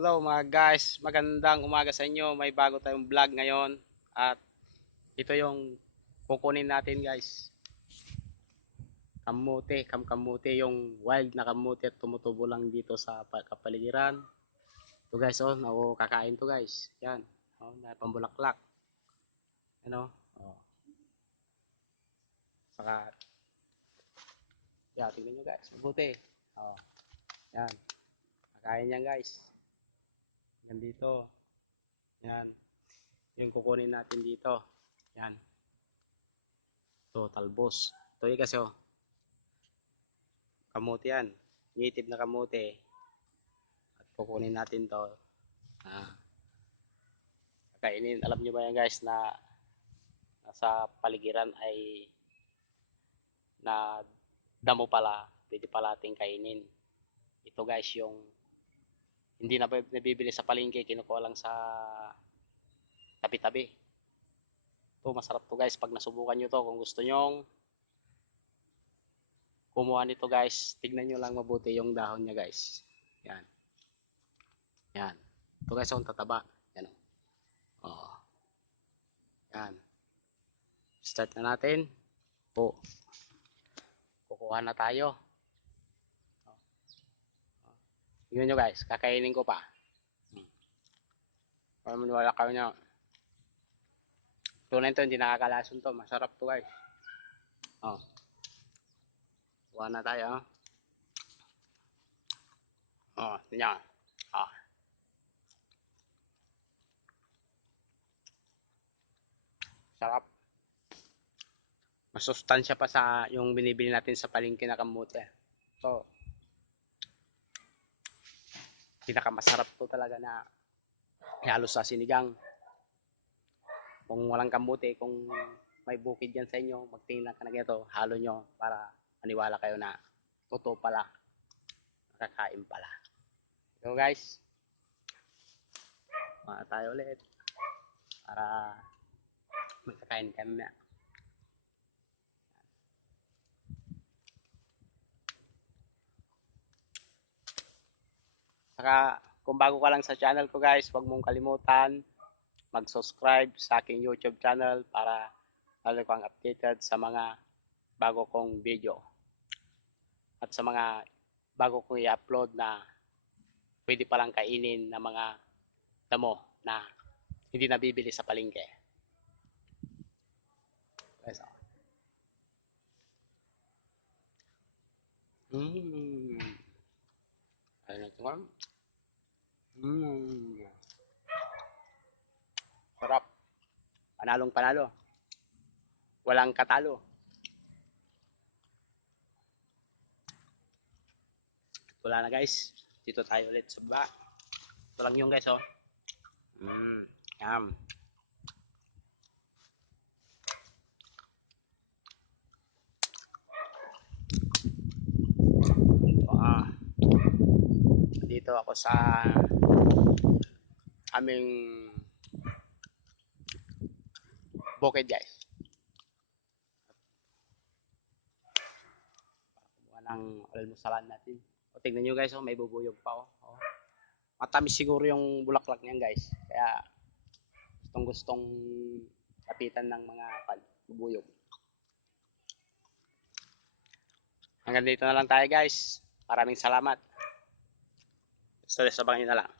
Hello mga guys, magandang umaga sa inyo. May bago tayong vlog ngayon at ito yung kukunin natin guys. Kamote, kamote yung wild na kamote at tumutubo lang dito sa kapaligiran. Ito guys, kakain to guys. Yan, na pambulaklak. Ano? Oh. Saka, yan, tingnan nyo guys, mabuti. Oh. Yan, kakain yan guys. Yan dito. Yan, yung kukunin natin dito. Yan. Ito, talbos. Ito yung kasi kamote yan. Native na kamote. At kukunin natin to. Kakainin. Alam nyo ba yan guys na nasa paligiran ay na damo pala. Pwede pala ating kainin. Ito guys yung hindi na nabibili sa palengke. Kinukuha lang sa tabi-tabi. Ito masarap to guys. Pag nasubukan nyo to. Kung gusto nyong kumuha nito guys, tignan nyo lang mabuti yung dahon niya guys. Yan. Yan. Ito guys, ang tataba. Yan. Oh. Yan. Start na natin. Kukuha na tayo. Tignan nyo guys, kakainin ko pa. Para maniwala kayo na tunay to, hindi nakakalason to. Masarap to guys. Kuha na tayo. Tignan. Sarap. Masustansya pa sa yung binibili natin sa palengke na kamote. So, pinakamasarap to talaga na halos sa sinigang. Kung walang kamote, kung may bukid yan sa inyo, magtingin ka na ganito, halo nyo para maniwala kayo na totoo pala. Nakakain pala. So guys, tayo ulit para magkakain kami na. Saka kung bago ka lang sa channel ko guys, huwag mong kalimutan mag-subscribe sa aking YouTube channel para lalo kang updated sa mga bago kong video at sa mga bago kong i-upload na pwede palang kainin na mga damo na hindi nabibili sa palengke. Yes, Ano ito nga? Sarap. Panalong panalo. Walang katalo. Wala na guys. Dito tayo ulit sa baba. Ito lang yung guys Yum. Dito ako sa aming bukid guys. Kumuha ng almusalan natin. Tingnan nyo guys, may bubuyog pa Matamis siguro yung bulaklak niyan guys. Kaya gustong kapitan ng mga bubuyog. Hanggang dito na lang tayo guys. Maraming salamat. Basta abangan nyo na lang.